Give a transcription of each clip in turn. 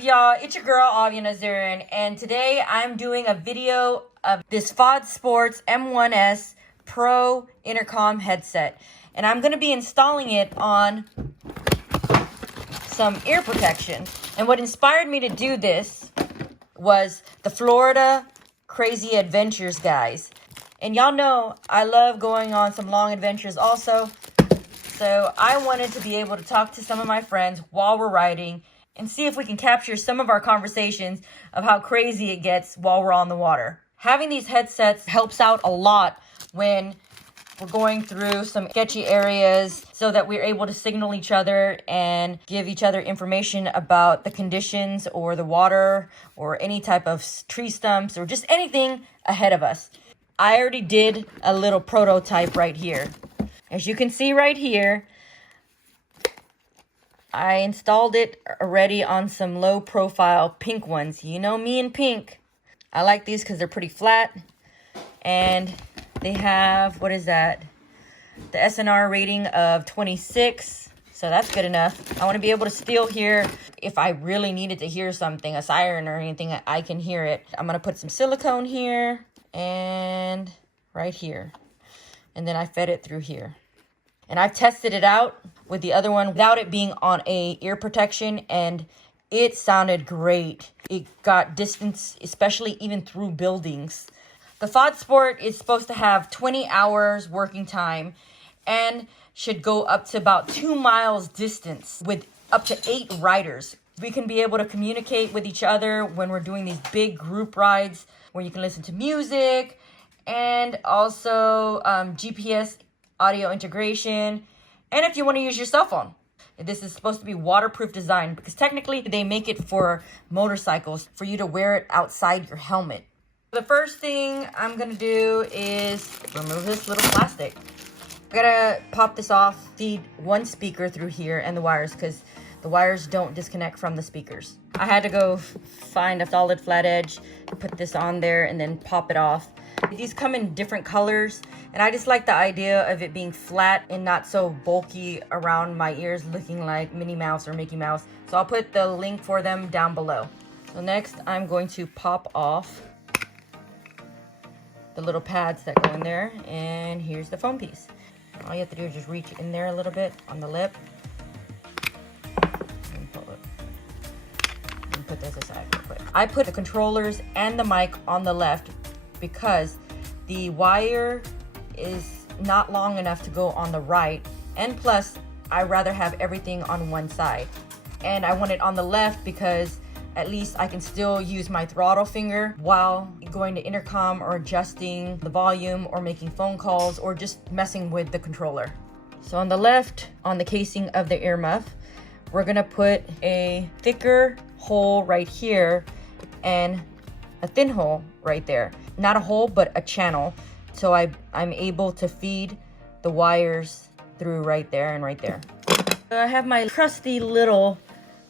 up, y'all? It's your girl, Avia Nazarin, and today I'm doing a video of this FodSports M1S Pro Intercom headset. And I'm going to be installing it on some ear protection. And what inspired me to do this was the Florida Crazy Adventures guys. And y'all know I love going on some long adventures also. So I wanted to be able to talk to some of my friends while we're riding and see if we can capture some of our conversations of how crazy it gets while we're on the water. Having these headsets helps out a lot when we're going through some sketchy areas so that we're able to signal each other and give each other information about the conditions or the water or any type of tree stumps or just anything ahead of us. I already did a little prototype right here. As you can see right here, I installed it already on some low profile pink ones. You know me and pink. I like these because they're pretty flat. And they have, what is that? The SNR rating of 26. So that's good enough. I want to be able to still hear, if I really needed to hear something, a siren or anything, I can hear it. I'm going to put some silicone here and right here. And then I fed it through here. And I've tested it out with the other one without it being on a ear protection, and it sounded great. It got distance, especially even through buildings. The FodSport is supposed to have 20 hours working time and should go up to about 2 miles distance with up to 8 riders. We can be able to communicate with each other when we're doing these big group rides where you can listen to music, and also GPS audio integration, and if you want to use your cell phone. This is supposed to be waterproof design because technically they make it for motorcycles for you to wear it outside your helmet. The first thing I'm gonna do is remove this little plastic. I gotta pop this off, feed one speaker through here and the wires because the wires don't disconnect from the speakers. I had to go find a solid flat edge, put this on there, and then pop it off. These come in different colors, and I just like the idea of it being flat and not so bulky around my ears looking like Minnie Mouse or Mickey Mouse. So I'll put the link for them down below. So next I'm going to pop off the little pads that go in there, and here's the foam piece. All you have to do is just reach in there a little bit on the lip and pull it. And put this aside real quick. I put the controllers and the mic on the left because the wire is not long enough to go on the right, and plus I rather have everything on one side, and I want it on the left because at least I can still use my throttle finger while going to intercom or adjusting the volume or making phone calls or just messing with the controller. So on the left, on the casing of the earmuff, we're gonna put a thicker hole right here and a thin hole right there. Not a hole, but a channel. So I'm able to feed the wires through right there and right there. So I have my trusty little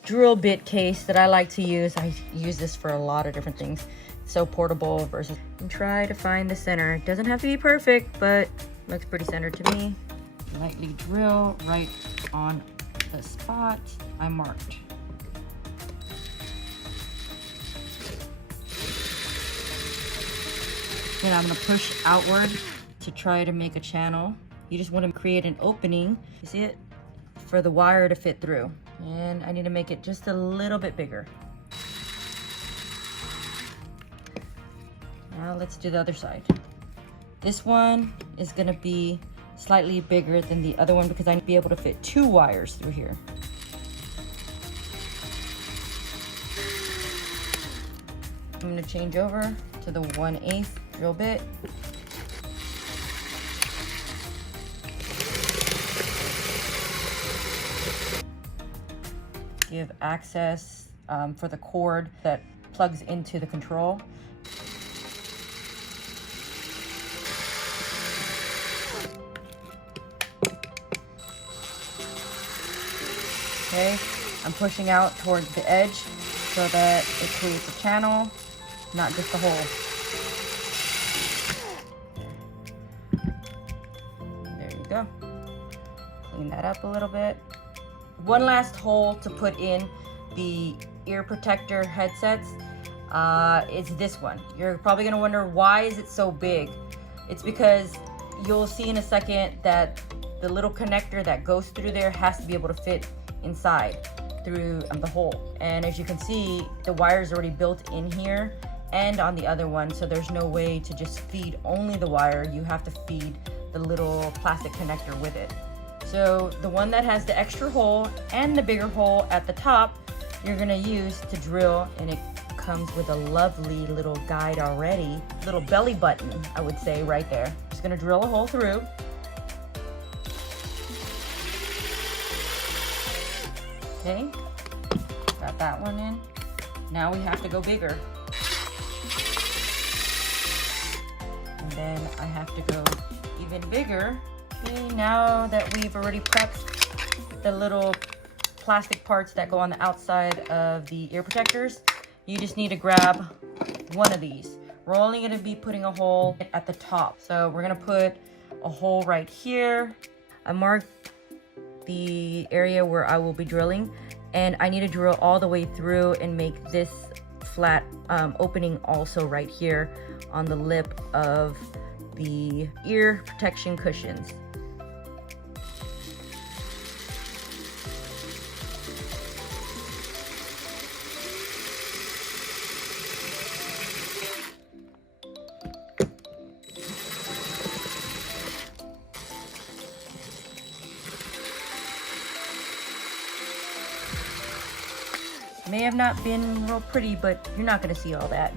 drill bit case that I like to use. I use this for a lot of different things. It's so portable versus, and try to find the center. It doesn't have to be perfect, but looks pretty centered to me. Lightly drill right on the spot I marked. Then I'm gonna push outward to try to make a channel. You just want to create an opening, you see it, for the wire to fit through. And I need to make it just a little bit bigger. Now let's do the other side. This one is gonna be slightly bigger than the other one because I need to be able to fit 2 wires through here. I'm gonna change over to the 1/8 drill bit. Give access for the cord that plugs into the control. Okay, I'm pushing out towards the edge so that it creates a channel, not just a hole. There you go. Clean that up a little bit. One last hole to put in the ear protector headsets is this one. You're probably gonna wonder, why is it so big? It's because you'll see in a second that the little connector that goes through there has to be able to fit inside through the hole. And as you can see, the wire is already built in here and on the other one, so there's no way to just feed only the wire. You have to feed the little plastic connector with it. So the one that has the extra hole and the bigger hole at the top, you're gonna use to drill, and it comes with a lovely little guide already. Little belly button, I would say, right there. Just gonna drill a hole through. Okay, got that one in. Now we have to go bigger. And then I have to go even bigger. Okay, now that we've already prepped the little plastic parts that go on the outside of the ear protectors, you just need to grab one of these. We're only gonna be putting a hole at the top. So we're gonna put a hole right here. I marked the area where I will be drilling, and I need to drill all the way through and make this flat opening also right here on the lip of the ear protection cushions. May have not been real pretty, but you're not gonna see all that.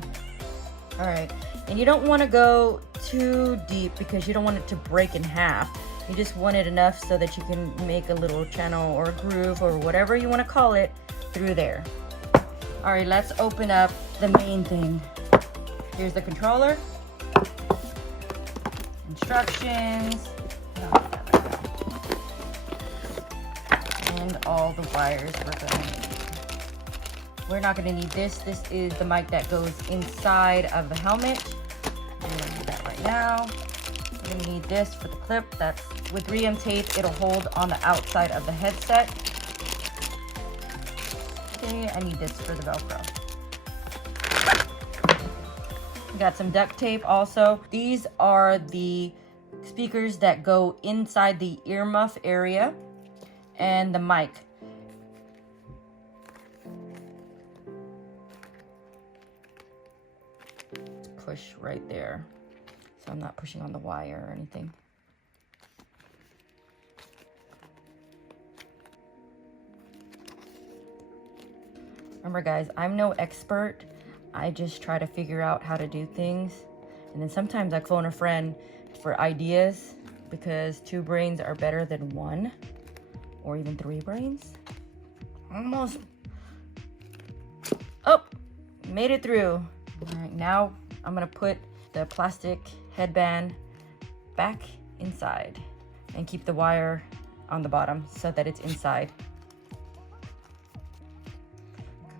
All right, and you don't wanna go too deep because you don't want it to break in half. You just want it enough so that you can make a little channel or a groove or whatever you wanna call it through there. All right, let's open up the main thing. Here's the controller, instructions, and all the wires we're gonna need. We're not gonna need this. This is the mic that goes inside of the helmet. I'm gonna do that right now. We're gonna need this for the clip. That's with 3M tape. It'll hold on the outside of the headset. Okay, I need this for the Velcro. We got some duct tape also. These are the speakers that go inside the earmuff area and the mic. Push right there, so I'm not pushing on the wire or anything. Remember guys, I'm no expert. I just try to figure out how to do things, and then sometimes I phone a friend for ideas because 2 brains are better than 1, or even 3 brains. Almost. Oh, made it through. All right, now I'm gonna put the plastic headband back inside and keep the wire on the bottom so that it's inside.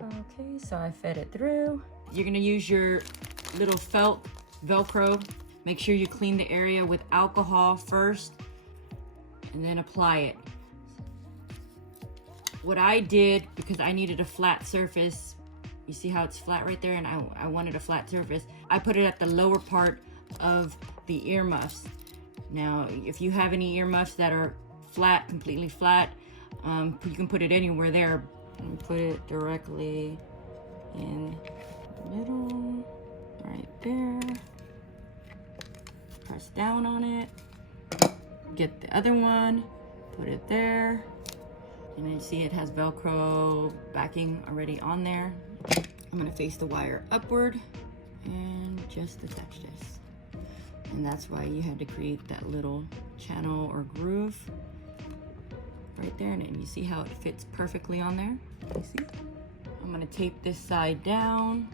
Okay, so I fed it through. You're gonna use your little felt Velcro. Make sure you clean the area with alcohol first and then apply it. What I did, because I needed a flat surface, you see how it's flat right there, and I wanted a flat surface, I put it at the lower part of the earmuffs. Now, if you have any earmuffs that are flat, completely flat, you can put it anywhere there. And put it directly in the middle, right there. Press down on it. Get the other one, put it there. And you see it has Velcro backing already on there. I'm gonna face the wire upward and just attach this. And that's why you had to create that little channel or groove right there. And you see how it fits perfectly on there? You see? I'm gonna tape this side down.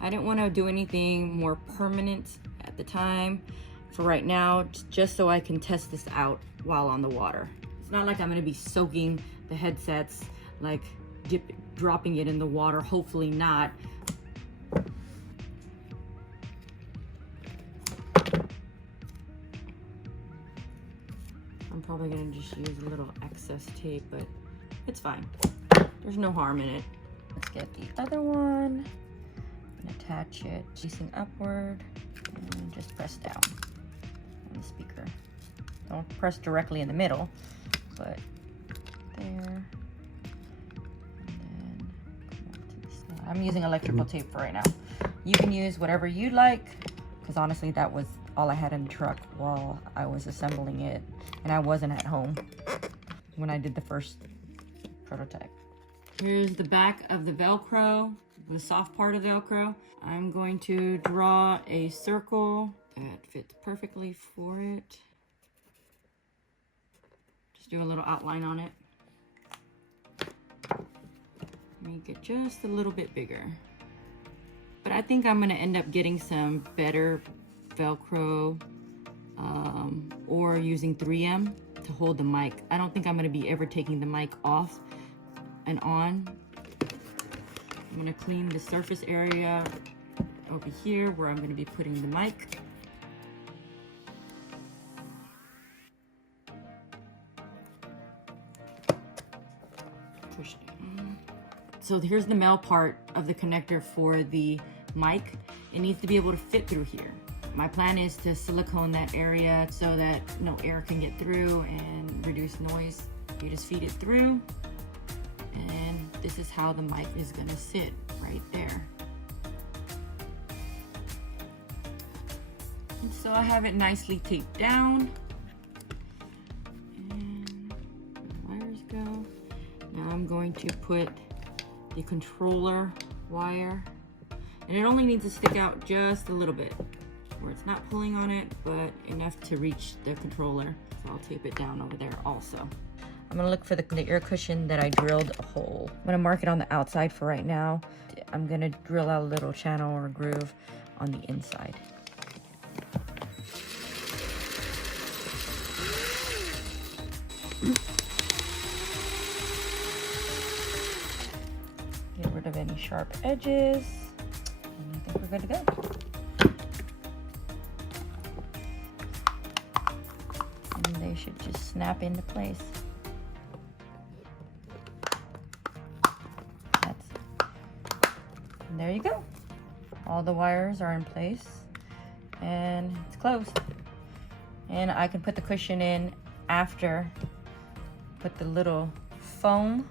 I didn't wanna do anything more permanent at the time. For right now, just so I can test this out while on the water. It's not like I'm gonna be soaking the headsets, like dropping it in the water, hopefully not. I'm probably gonna just use a little excess tape, but it's fine. There's no harm in it. Let's get the other one and attach it facing upward and just press down on the speaker. Don't press directly in the middle, but there. And then come up to the side. I'm using electrical tape for right now. You can use whatever you like, because honestly that was all I had in the truck while I was assembling it, and I wasn't at home when I did the first prototype. Here's the back of the Velcro, the soft part of the Velcro. I'm going to draw a circle that fits perfectly for it. Just do a little outline on it. Make it just a little bit bigger. But I think I'm gonna end up getting some better Velcro or using 3M to hold the mic. I don't think I'm gonna be ever taking the mic off and on. I'm gonna clean the surface area over here where I'm gonna be putting the mic. Push it in. So here's the male part of the connector for the mic. It needs to be able to fit through here. My plan is to silicone that area so that no air can get through and reduce noise. You just feed it through, and this is how the mic is gonna sit right there. And so I have it nicely taped down. And where the wires go. Now I'm going to put the controller wire, and it only needs to stick out just a little bit where it's not pulling on it, but enough to reach the controller. So I'll tape it down over there also. I'm gonna look for the ear cushion that I drilled a hole. I'm gonna mark it on the outside for right now. I'm gonna drill out a little channel or groove on the inside. Get rid of any sharp edges, and I think we're good to go. And they should just snap into place. And there you go. All the wires are in place and it's closed. And I can put the cushion in after. Put the little foam.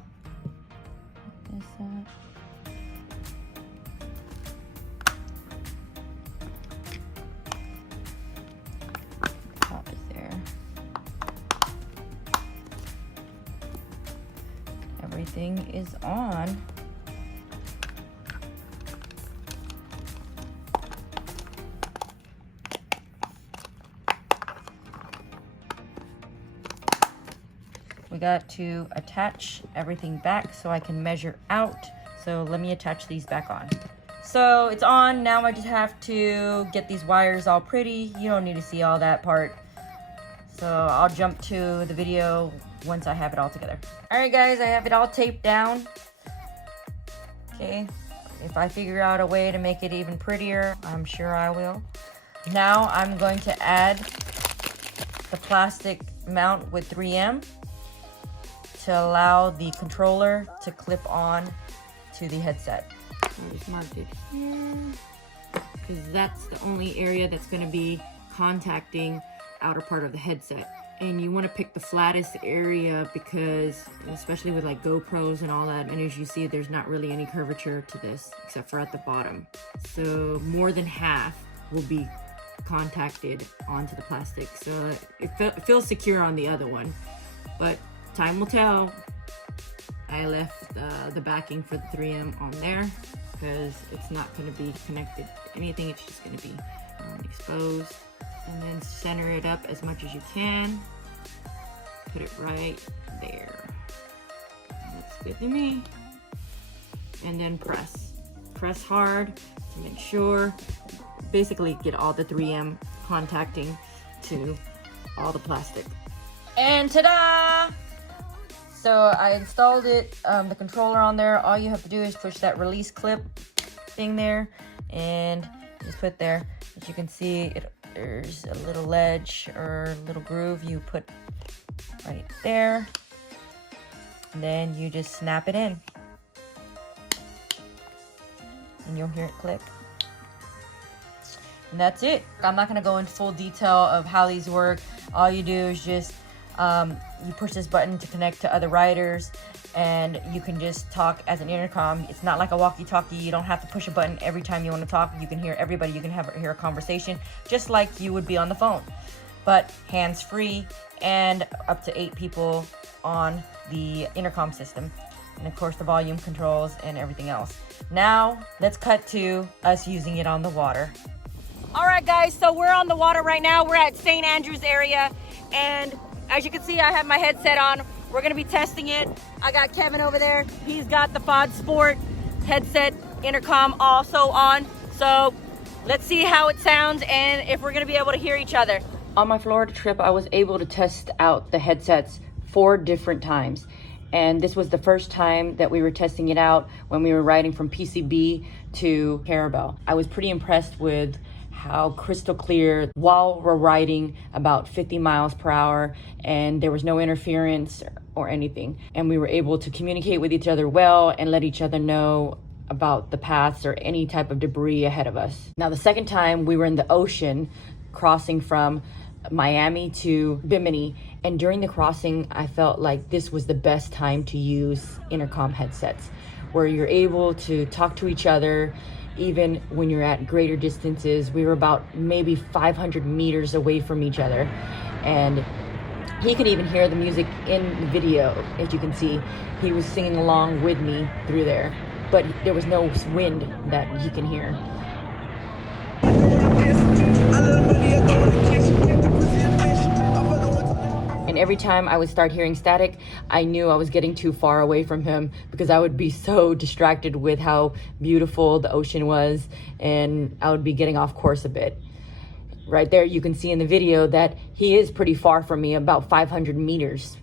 Like this, top is there. Everything is on. We got to attach everything back so I can measure out. So let me attach these back on. So it's on. Now I just have to get these wires all pretty. You don't need to see all that part. So I'll jump to the video once I have it all together. All right, guys, I have it all taped down. Okay, if I figure out a way to make it even prettier, I'm sure I will. Now I'm going to add the plastic mount with 3M to allow the controller to clip on to the headset. I just marked it here because that's the only area that's going to be contacting outer part of the headset. And you want to pick the flattest area because, especially with like GoPros and all that, and as you see, there's not really any curvature to this except for at the bottom. So more than half will be contacted onto the plastic. So it feels secure on the other one, but time will tell. I left the backing for the 3M on there because it's not going to be connected to anything. It's just going to be exposed. And then center it up as much as you can. Put it right there. That's good to me. And then press. Press hard to make sure. Basically get all the 3M contacting to all the plastic. And ta-da! So I installed it, the controller on there. All you have to do is push that release clip thing there and just put there. As you can see, there's a little ledge or little groove you put right there. And then you just snap it in. and you'll hear it click. And that's it. I'm not gonna go into full detail of how these work. All you do is just, you push this button to connect to other riders, and you can just talk as an intercom. It's not like a walkie-talkie. You don't have to push a button every time you want to talk. You can hear everybody. You can hear a conversation just like you would be on the phone, but hands-free, and up to 8 people on the intercom system. And of course the volume controls and everything else. Now let's cut to us using it on the water. All right guys, so we're on the water right now. We're at St. Andrews area, and as you can see, I have my headset on. We're gonna be testing it. I got Kevin over there. He's got the FodSports headset intercom also on. So let's see how it sounds and if we're gonna be able to hear each other. On my Florida trip, I was able to test out the headsets 4 different times. And this was the first time that we were testing it out when we were riding from PCB to Carabel. I was pretty impressed with how crystal clear while we're riding about 50 miles per hour, and there was no interference or anything. And we were able to communicate with each other well and let each other know about the paths or any type of debris ahead of us. Now, the second time we were in the ocean crossing from Miami to Bimini, and during the crossing I felt like this was the best time to use intercom headsets, where you're able to talk to each other even when you're at greater distances. We were about maybe 500 meters away from each other, and he could even hear the music in the video. As you can see, he was singing along with me through there, but there was no wind that he can hear. And every time I would start hearing static, I knew I was getting too far away from him, because I would be so distracted with how beautiful the ocean was, and I would be getting off course a bit. Right there, you can see in the video that he is pretty far from me, about 500 meters,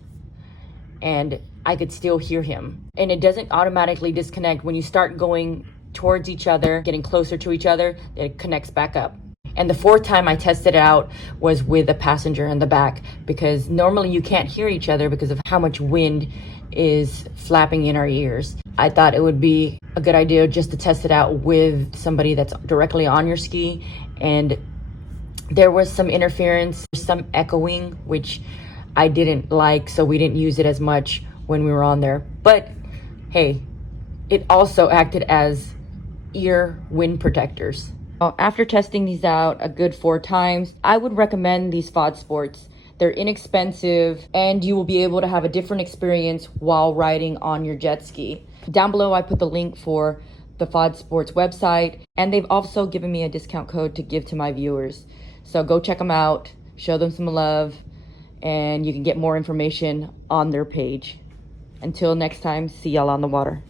and I could still hear him. And it doesn't automatically disconnect. When you start going towards each other, getting closer to each other, it connects back up. And the 4th time I tested it out was with a passenger in the back, because normally you can't hear each other because of how much wind is flapping in our ears. I thought it would be a good idea just to test it out with somebody that's directly on your ski. And there was some interference, some echoing, which I didn't like, so we didn't use it as much when we were on there. But hey, it also acted as ear wind protectors. After testing these out a good 4 times, I would recommend these FodSports. They're inexpensive, and you will be able to have a different experience while riding on your jet ski. Down below, I put the link for the FodSports website, and they've also given me a discount code to give to my viewers. So go check them out, show them some love, and you can get more information on their page. Until next time, see y'all on the water.